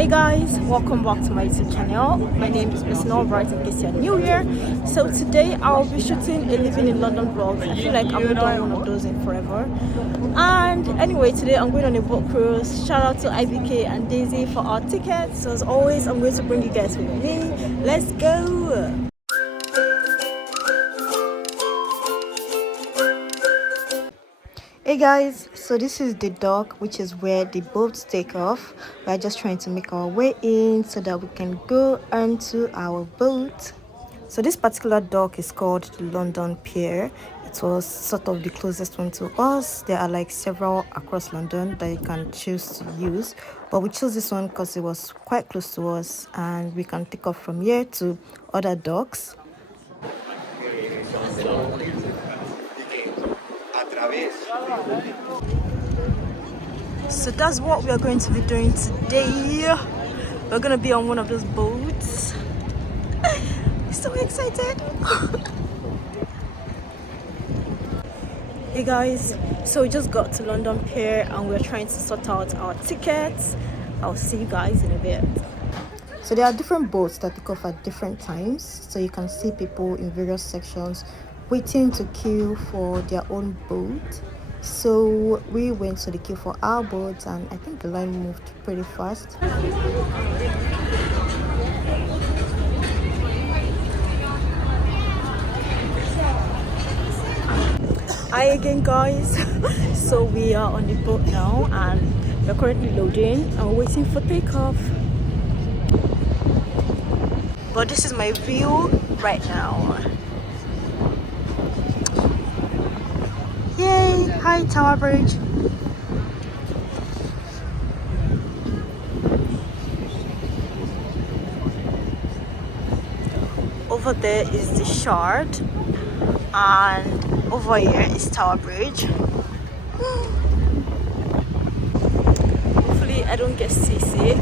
Hey guys, welcome back to my YouTube channel. My name is Miss Albright in case you're new here. So today I'll be shooting a living in London vlog. I feel like I've not done one of those in forever. And anyway, today I'm going on a boat cruise. Shout out to IBK and Daisy for our tickets. So as always, I'm going to bring you guys with me. Let's go! Hey guys, so this is the dock, which is where the boats take off. We're just trying to make our way in so that we can go onto our boat. So this particular dock is called the London Pier. It was sort of the closest one to us. There are like several across London that you can choose to use, but we chose this one because it was quite close to us and we can take off from here to other docks. So that's what we are going to be doing today. We're going to be on one of those boats. So excited. Hey guys, so we just got to London Pier and we're trying to sort out our tickets. I'll see you guys in a bit. So there are different boats that take off at different times. So you can see people in various sections waiting to queue for their own boat. So we went to the queue for our boat and I think the line moved pretty fast. Hi again guys. So we are on the boat now and we're currently loading and waiting for takeoff. But this is my view right now. Yay! Hi Tower Bridge. Over there is the Shard and over here is Tower Bridge. Hopefully I don't get seasick,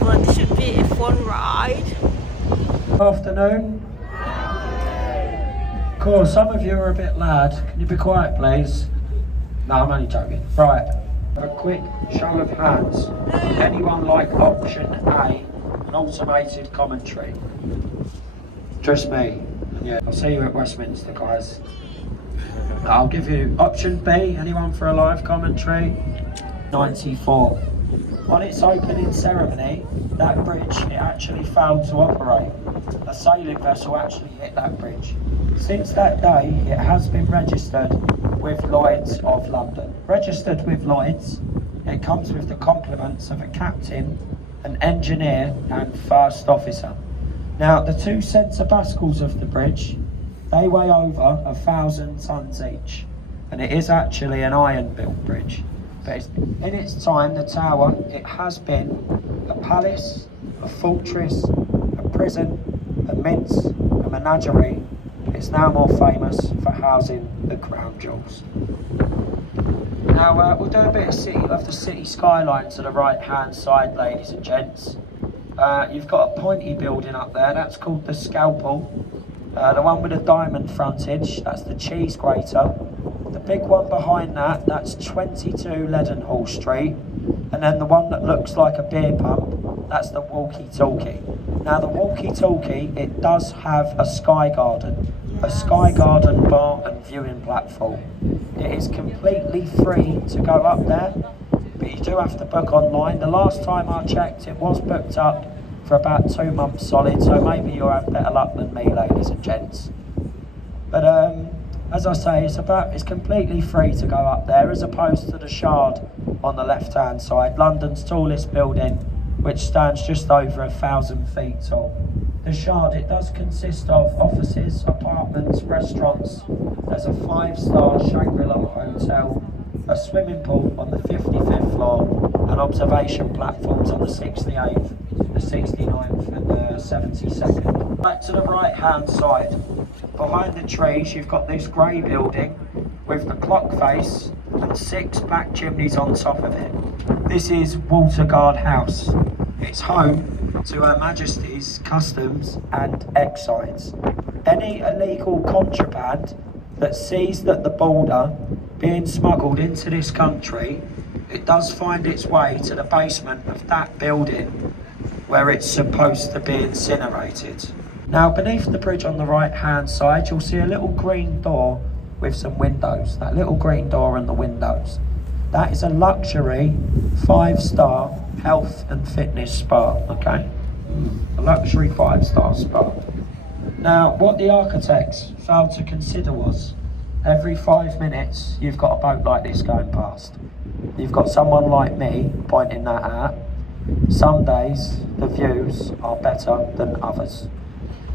but this should be a fun ride. Afternoon. Cool, some of you are a bit loud. Can you be quiet, please? No, I'm only joking. Right, a quick show of hands. Anyone like option A, an automated commentary? Just me. Yeah, I'll see you at Westminster, guys. I'll give you option B. Anyone for a live commentary? 94. On its opening ceremony, that bridge, it actually failed to operate. A sailing vessel actually hit that bridge. Since that day, it has been registered with Lloyd's of London. Registered with Lloyd's, it comes with the compliments of a captain, an engineer and first officer. Now, the two centre bascles of the bridge, they weigh over 1,000 tonnes each, and it is actually an iron-built bridge. But in its time, the tower, it has been a palace, a fortress, a prison, a mince, a menagerie. It's now more famous for housing the crown jewels. Now, we'll do a bit of the city skyline to the right-hand side, ladies and gents. You've got a pointy building up there, that's called the Scalpel. The one with a diamond frontage, that's the cheese grater. The big one behind that, that's 22 Leadenhall Street. And then the one that looks like a beer pump, that's the walkie-talkie. Now the walkie-talkie, it does have a sky garden. A sky garden bar and viewing platform. It is completely free to go up there, but you do have to book online. The last time I checked, it was booked up for about 2 months solid, so maybe you'll have better luck than me, ladies and gents. But as I say, it's completely free to go up there, as opposed to the Shard on the left-hand side, London's tallest building, which stands just over 1,000 feet tall. The Shard, it does consist of offices, apartments, restaurants. There's a 5-star Shangri-La hotel, a swimming pool on the 55th floor, and observation platforms on the 68th, the 69th and the 72nd. Back to the right-hand side. Behind the trees, you've got this grey building with the clock face and 6 black chimneys on top of it. This is Waterguard House. It's home to Her Majesty's Customs and Excise. Any illegal contraband that seized at the border being smuggled into this country it does find its way to the basement of that building where it's supposed to be incinerated. Now, beneath the bridge on the right hand side, you'll see a little green door with some windows. That little green door and the windows. That is a luxury 5-star health and fitness spa, okay? A luxury 5-star spa. Now, what the architects failed to consider was, every 5 minutes, you've got a boat like this going past. You've got someone like me pointing that out. Some days, the views are better than others.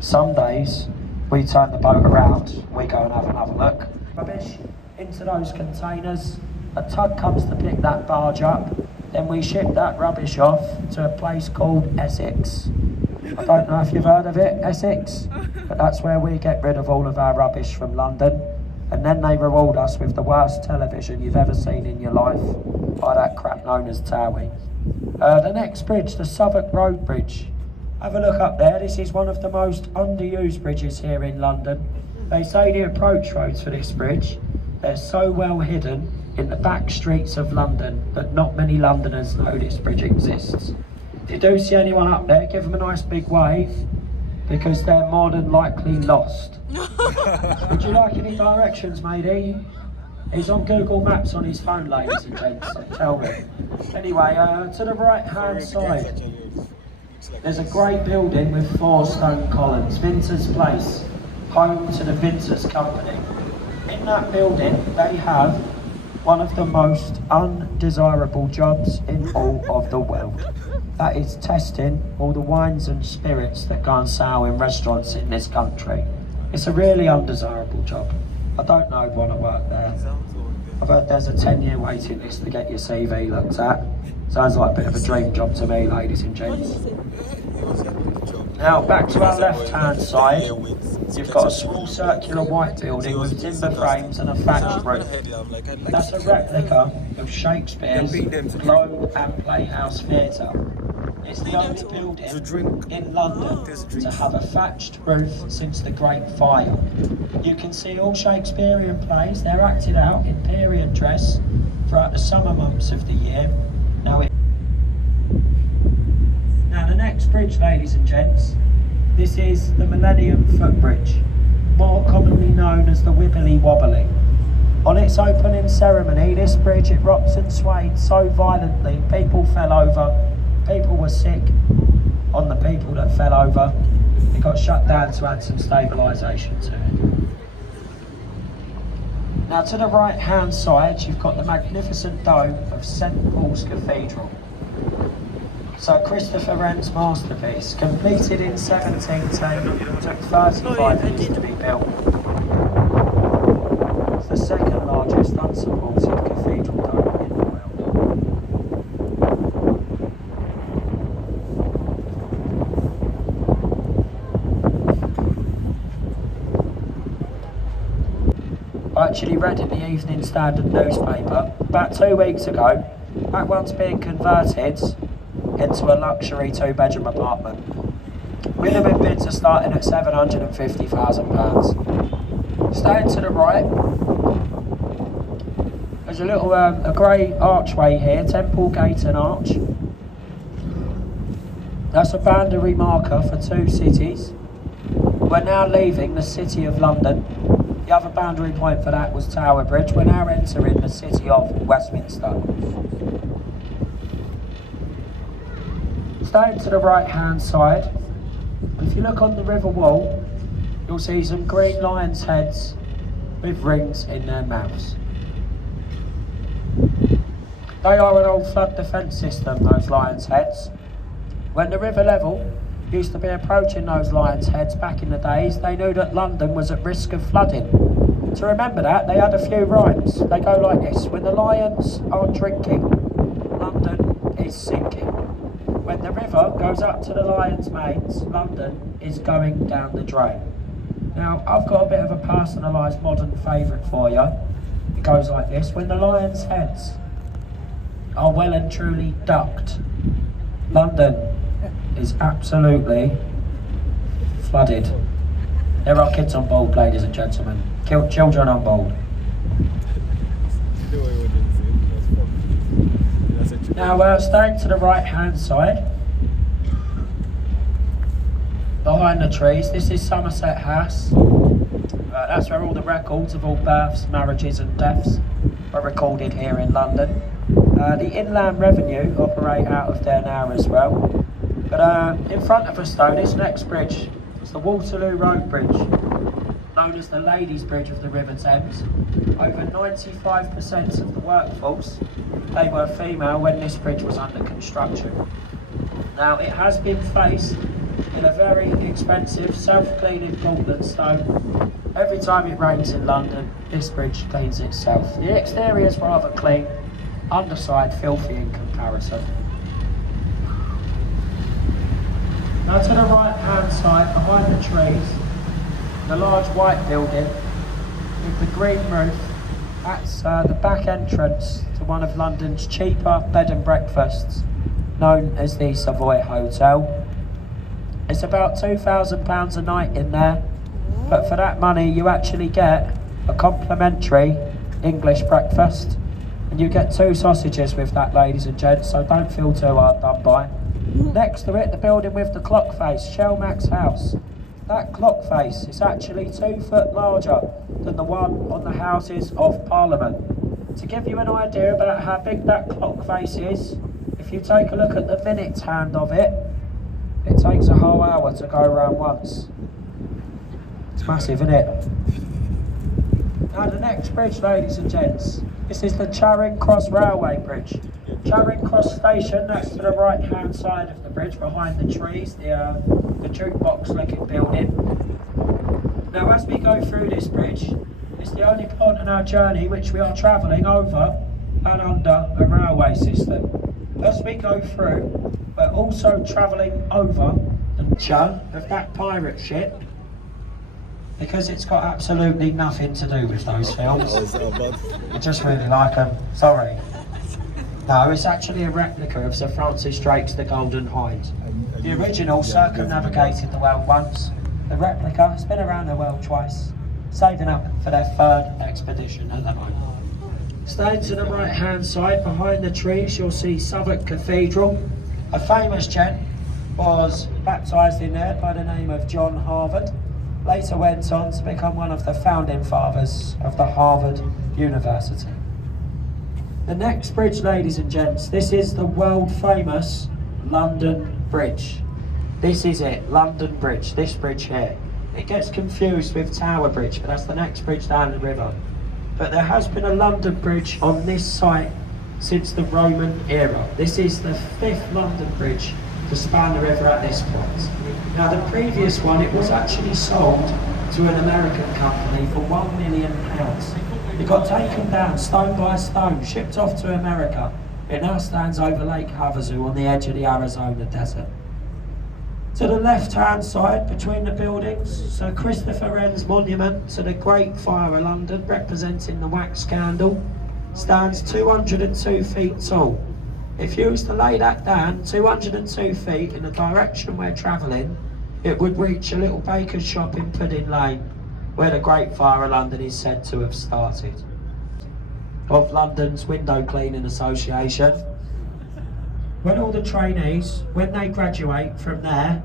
Some days, we turn the boat around, we go and have another look. Rubbish into those containers, a tug comes to pick that barge up, then we ship that rubbish off to a place called Essex. I don't know if you've heard of it, Essex, but that's where we get rid of all of our rubbish from London, and then they reward us with the worst television you've ever seen in your life by that crap known as Tower. The next bridge, the Southwark Road Bridge. Have a look up there. This is one of the most underused bridges here in London. They say the approach roads for this bridge, they're so well hidden in the back streets of London that not many Londoners know this bridge exists. If you do see anyone up there, give them a nice big wave, because they're more than likely lost. Would you like any directions, matey? He's on Google Maps on his phone, ladies and gents, so tell me. Anyway, to the right-hand side, there's a great building with 4 stone columns, Vinters Place, home to the Vinters Company. In that building, they have one of the most undesirable jobs in all of the world. That is testing all the wines and spirits that go on sale in restaurants in this country. It's a really undesirable job. I don't know who'd want to work there. I've heard there's a 10-year waiting list to get your CV looked at. Sounds like a bit of a dream job to me, ladies and gents. Now, back to our left-hand side, you've got a small circular white building with timber frames and a thatched roof. That's a replica of Shakespeare's Globe and Playhouse Theatre. It's the only building in London to have a thatched roof since the Great Fire. You can see all Shakespearean plays, they're acted out in period dress throughout the summer months of the year. Now the next bridge, ladies and gents, this is the Millennium Footbridge, more commonly known as the Wibbly Wobbly. On its opening ceremony, this bridge, it rocked and swayed so violently, people fell over. People were sick. On the people that fell over, it got shut down to add some stabilisation to it. Now to the right hand side, you've got the magnificent dome of St Paul's Cathedral. So Christopher Wren's masterpiece, completed in 1710, took 35 years to be built. It's the second largest unsupported cathedral dome in the world. I actually read in the Evening Standard newspaper about 2 weeks ago, that one's being converted into a luxury 2-bedroom apartment. Minimum bids are starting at £750,000. Staying to the right, there's a little a grey archway here, Temple Gate and Arch. That's a boundary marker for 2 cities. We're now leaving the City of London. The other boundary point for that was Tower Bridge. We're now entering the city of Westminster. Staying to the right hand side, if you look on the river wall, you'll see some green lions' heads with rings in their mouths. They are an old flood defence system, those lions' heads. When the river level used to be approaching those lions' heads back in the days, they knew that London was at risk of flooding. To remember that, they had a few rhymes. They go like this: when the lions are drinking, London is sinking. When the river goes up to the lion's manes, London is going down the drain. Now, I've got a bit of a personalised modern favourite for you. It goes like this: when the lions' heads are well and truly ducked, London is absolutely flooded. There are kids on board, ladies and gentlemen. Children on board. Now, staying to the right-hand side, behind the trees, this is Somerset House. That's where all the records of all births, marriages and deaths are recorded here in London. The Inland Revenue operate out of there now as well. But in front of us though, this next bridge is the Waterloo Road Bridge, known as the Ladies' Bridge of the River Thames. Over 95% of the workforce, they were female when this bridge was under construction. Now it has been faced in a very expensive self-cleaning Portland stone. Every time it rains in London, this bridge cleans itself. The exterior is rather clean, underside filthy in comparison. Now to the right hand side, behind the trees, the large white building with the green roof, that's the back entrance to one of London's cheaper bed and breakfasts, known as the Savoy Hotel. It's about £2,000 a night in there, but for that money you actually get a complimentary English breakfast, and you get 2 sausages with that, ladies and gents, so don't feel too hard done by. Next to it, the building with the clock face, Shellmax House. That clock face is actually 2 foot larger than the one on the Houses of Parliament. To give you an idea about how big that clock face is, if you take a look at the minutes hand of it, it takes a whole hour to go around once. It's massive, isn't it? Now the next bridge, ladies and gents, this is the Charing Cross Railway Bridge. Charing Cross Station, that's to the right hand side of the bridge, behind the trees, the jukebox looking building. Now as we go through this bridge, it's the only point in our journey which we are travelling over and under a railway system. As we go through, we're also travelling over the picture of that pirate ship, because it's got absolutely nothing to do with those films. I just really like them. Sorry. No, it's actually a replica of Sir Francis Drake's The Golden Hind. The original circumnavigated the world once. The replica has been around the world twice, saving up for their 3rd expedition at the moment. Staying to the right hand side, behind the trees, you'll see Southwark Cathedral. A famous gent was baptised in there by the name of John Harvard. Later went on to become one of the founding fathers of the Harvard University. The next bridge, ladies and gents, this is the world famous London Bridge. This is it, London Bridge, this bridge here. It gets confused with Tower Bridge, but that's the next bridge down the river. But there has been a London Bridge on this site since the Roman era. This is the 5th London Bridge to span the river at this point. Now the previous one, it was actually sold to an American company for £1 million. It got taken down stone by stone, shipped off to America. It now stands over Lake Havasu on the edge of the Arizona desert. To the left-hand side, between the buildings, Sir Christopher Wren's monument to the Great Fire of London, representing the wax scandal, stands 202 feet tall. If you was to lay that down 202 feet in the direction we're travelling, it would reach a little baker's shop in Pudding Lane, where the Great Fire of London is said to have started. Of London's Window Cleaning Association. When all the trainees, when they graduate from there,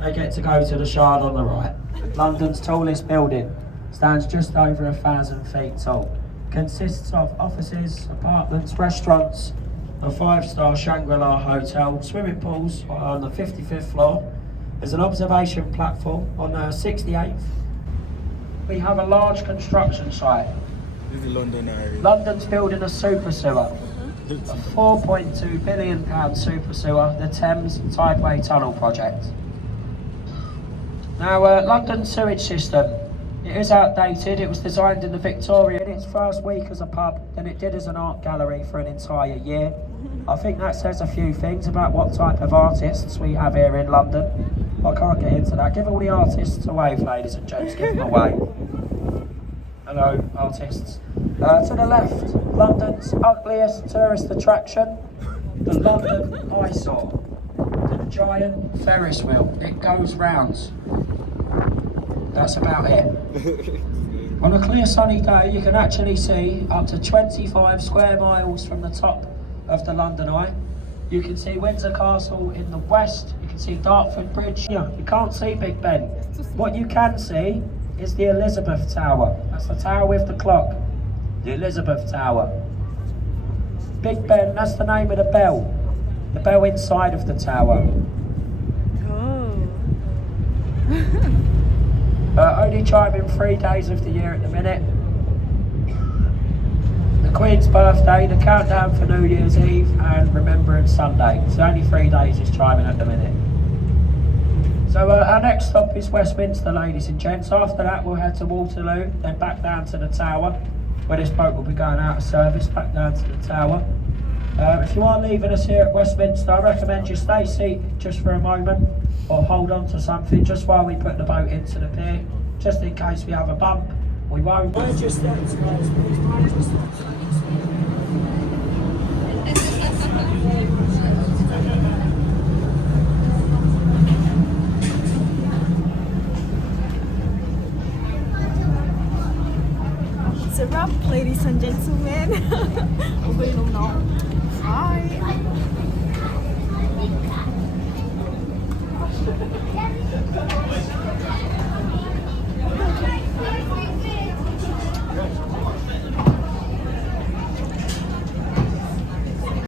they get to go to the Shard on the right. London's tallest building, stands just over 1,000 feet tall. Consists of offices, apartments, restaurants, a 5-star Shangri-La hotel, swimming pools on the 55th floor. There's an observation platform on the 68th. We have a large construction site. This is the London area. London's building a super sewer. A £4.2 billion super sewer, the Thames Tideway Tunnel project. Now, London's sewage system, it is outdated. It was designed in the Victoria in its first week as a pub, then it did as an art gallery for an entire year. I think that says a few things about what type of artists we have here in London. I can't get into that. Give all the artists a wave, ladies and gents, give them a wave. Hello, artists. To the left, London's ugliest tourist attraction, the London Eyesore. The giant Ferris wheel. It goes round. That's about it. On a clear sunny day, you can actually see up to 25 square miles from the top of the London Eye. You can see Windsor Castle in the west. You can see Dartford Bridge. Yeah, you can't see Big Ben. What you can see is the Elizabeth Tower. That's the tower with the clock. The Elizabeth Tower. Big Ben, that's the name of the bell. The bell inside of the tower. Only chiming 3 days of the year at the minute. The Queen's birthday, the countdown for New Year's Eve, and Remembrance Sunday. So only 3 days is chiming at the minute. So our next stop is Westminster, ladies and gents. After that we'll head to Waterloo, then back down to the Tower, where this boat will be going out of service, back down to the Tower. If you are leaving us here at Westminster, I recommend you stay seated just for a moment, or hold on to something just while we put the boat into the pier, just in case we have a bump. We won't. Mind your steps, guys, please. Mind your steps. It's a wrap, ladies and gentlemen. Hi.